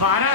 12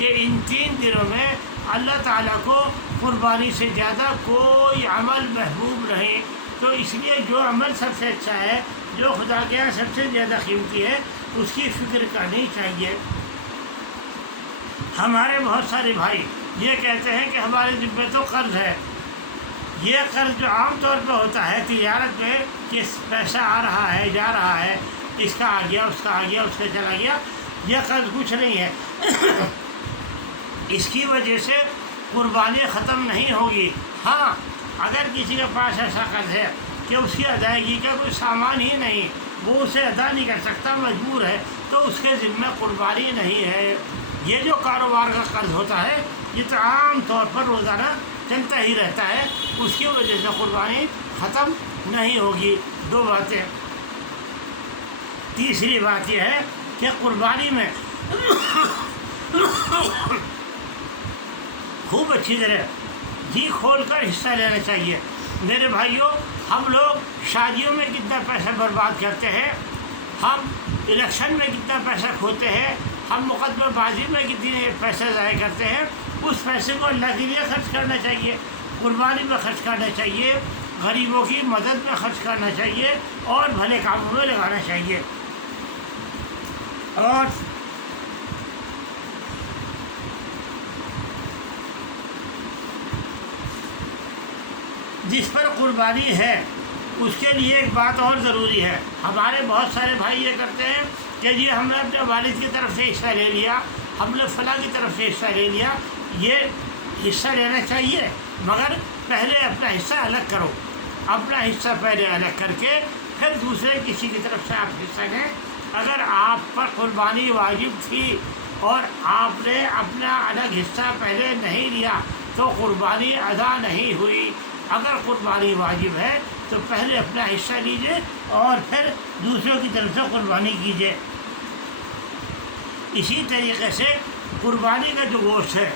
کہ ان 3 دنوں میں اللہ تعالیٰ کو قربانی سے زیادہ کوئی عمل محبوب نہیں. تو اس لیے جو عمل سب سے اچھا ہے، جو خدا کے یہاں سب سے زیادہ قیمتی ہے، اس کی فکر کرنی چاہیے. ہمارے بہت سارے بھائی یہ کہتے ہیں کہ ہمارے ذمہ تو قرض ہے. یہ قرض جو عام طور پہ ہوتا ہے تجارت میں کہ پیسہ آ رہا ہے جا رہا ہے، اس کا آ گیا، اس کا آ گیا، اس کا چلا گیا، یہ قرض کچھ نہیں ہے. اس کی وجہ سے قربانی ختم نہیں ہوگی. ہاں، اگر کسی کے پاس ایسا قرض ہے کہ اس کی ادائیگی کا کوئی سامان ہی نہیں، وہ اسے ادا نہیں کر سکتا، مجبور ہے، تو اس کے ذمہ قربانی نہیں ہے. یہ جو کاروبار کا قرض ہوتا ہے یہ تو عام طور پر روزانہ چلتا ہی رہتا ہے، اس کی وجہ سے قربانی ختم نہیں ہوگی. 2 باتیں. تیسری بات یہ ہے کہ قربانی میں خوب اچھی طرح جی کھول کر حصہ لینا چاہیے. میرے بھائیوں، ہم لوگ شادیوں میں کتنا پیسہ برباد کرتے ہیں، ہم الیکشن میں کتنا پیسہ کھوتے ہیں، ہم مقدمہ بازی میں کتنے پیسے ضائع کرتے ہیں. اس پیسے کو اللہ کے لیے خرچ کرنا چاہیے، قربانی میں خرچ کرنا چاہیے، غریبوں کی مدد میں خرچ کرنا چاہیے اور بھلے کاموں میں لگانا چاہیے. اور جس پر قربانی ہے اس کے لیے ایک بات اور ضروری ہے. ہمارے بہت سارے بھائی یہ کرتے ہیں کہ جی ہم نے اپنے والد کی طرف سے حصہ لے لیا، ہم نے فلاں کی طرف سے حصہ لے لیا. یہ حصہ لینا چاہیے، مگر پہلے اپنا حصہ الگ کرو. اپنا حصہ پہلے الگ کر کے پھر دوسرے کسی کی طرف سے آپ حصہ لیں. اگر آپ پر قربانی واجب تھی اور آپ نے اپنا الگ حصہ پہلے نہیں لیا تو قربانی ادا نہیں ہوئی. اگر قربانی واجب ہے تو پہلے اپنا حصہ لیجئے اور پھر دوسروں کی طرف سے قربانی کیجئے. اسی طریقے سے قربانی کا جو گوشت ہے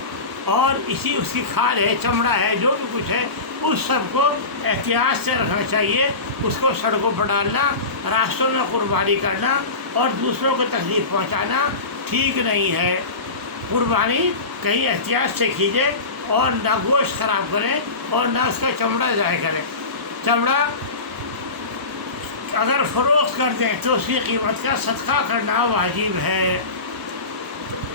اور اس کی کھال ہے، چمڑا ہے، جو بھی کچھ ہے، اس سب کو احتیاط سے رکھنا چاہیے. اس کو سڑکوں پر ڈالنا، راستوں میں قربانی کرنا اور دوسروں کو تکلیف پہنچانا ٹھیک نہیں ہے. قربانی کہیں احتیاط سے کیجیے اور نہ گوشت خراب کریں اور نہ اس کا چمڑا ضائع کریں. چمڑا اگر فروخت کر دیں تو اس کی قیمت کا صدقہ کرنا واجب ہے.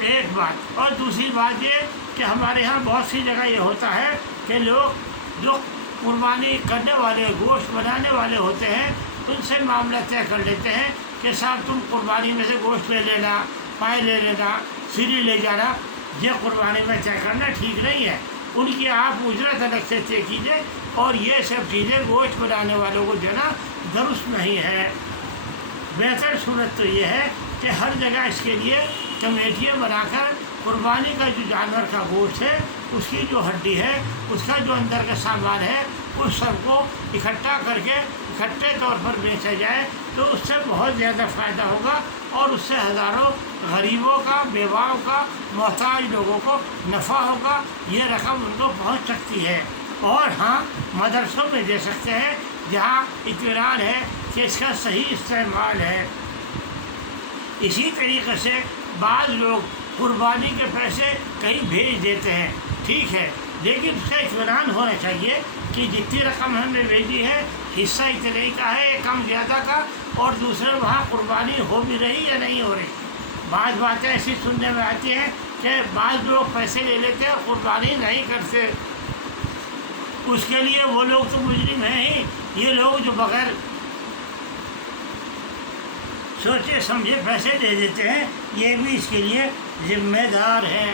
ایک بات. اور دوسری بات یہ کہ ہمارے ہاں بہت سی جگہ یہ ہوتا ہے کہ لوگ جو قربانی کرنے والے، گوشت بنانے والے ہوتے ہیں، ان سے معاملہ طے کر لیتے ہیں کہ صاحب تم قربانی میں سے گوشت لے لینا، پائے لے لینا، سری لے جانا. یہ قربانی میں طے کرنا ٹھیک نہیں ہے. ان کی آپ اجرت الگ سے طے کیجیے اور یہ سب چیزیں گوشت بنانے والوں کو دینا درست نہیں ہے. بہتر صورت تو یہ ہے کہ ہر جگہ اس کے لیے کمیٹیاں بنا کر قربانی کا جو جانور کا گوشت ہے، اس کی جو ہڈی ہے، اس کا جو اندر کا سامان ہے، اس سب کو اکٹھا کر کے اکٹھے طور پر بیچا جائے تو اس سے بہت زیادہ فائدہ ہوگا اور اس سے ہزاروں غریبوں کا، بیواؤں کا، محتاج لوگوں کو نفع ہوگا. یہ رقم ان کو پہنچ سکتی ہے. اور ہاں، مدرسوں میں دے سکتے ہیں جہاں اطمینان ہے کہ اس کا صحیح استعمال ہے. اسی طریقے سے بعض لوگ قربانی کے پیسے کہیں بھیج دیتے ہیں، ٹھیک ہے، لیکن اس کا اطمینان ہونا چاہیے کہ جتنی رقم ہم نے بھیجی ہے حصہ اتنے کا ہے، کم زیادہ کا، اور دوسرے وہاں قربانی ہو بھی رہی یا نہیں ہو رہی. بعض باتیں ایسی سننے میں آتی ہیں کہ بعض لوگ پیسے لے لیتے ہیں، قربانی نہیں کرتے. اس کے لیے وہ لوگ تو مجرم ہیں ہی. یہ لوگ جو بغیر سوچے سمجھے پیسے دے دیتے ہیں، یہ بھی اس کے لیے ذمہ دار ہیں.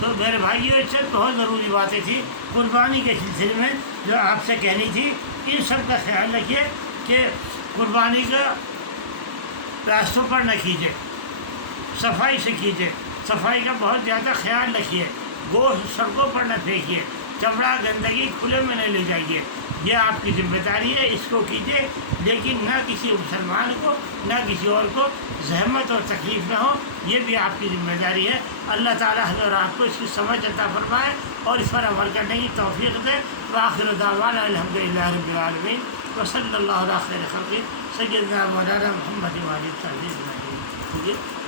تو میرے بھائیوں، اس سے بہت ضروری باتیں تھیں قربانی کے سلسلے میں جو آپ سے کہنی تھی. ان سب کا خیال رکھیے کہ قربانی کا راستوں پر نہ کیجیے، صفائی سے کیجیے. صفائی کا بہت زیادہ خیال رکھیے. گوشت سڑکوں پر نہ پھینکیے، چمڑا گندگی کھلے میں نہ لے جائیے. یہ آپ کی ذمہ داری ہے، اس کو کیجیے، لیکن نہ کسی مسلمان کو، نہ کسی اور کو زحمت اور تکلیف نہ ہو. یہ بھی آپ کی ذمہ داری ہے. اللہ تعالیٰ ہمیں اور آپ کو اس کی سمجھ عطا فرمائے اور اس پر عمل کرنے کی توفیق دے. وآخر دعوانا الحمدللہ رب العالمین وصلی اللہ علیہ خیر خلقہ سیدنا مولانا محمد وعلیہ وسلم.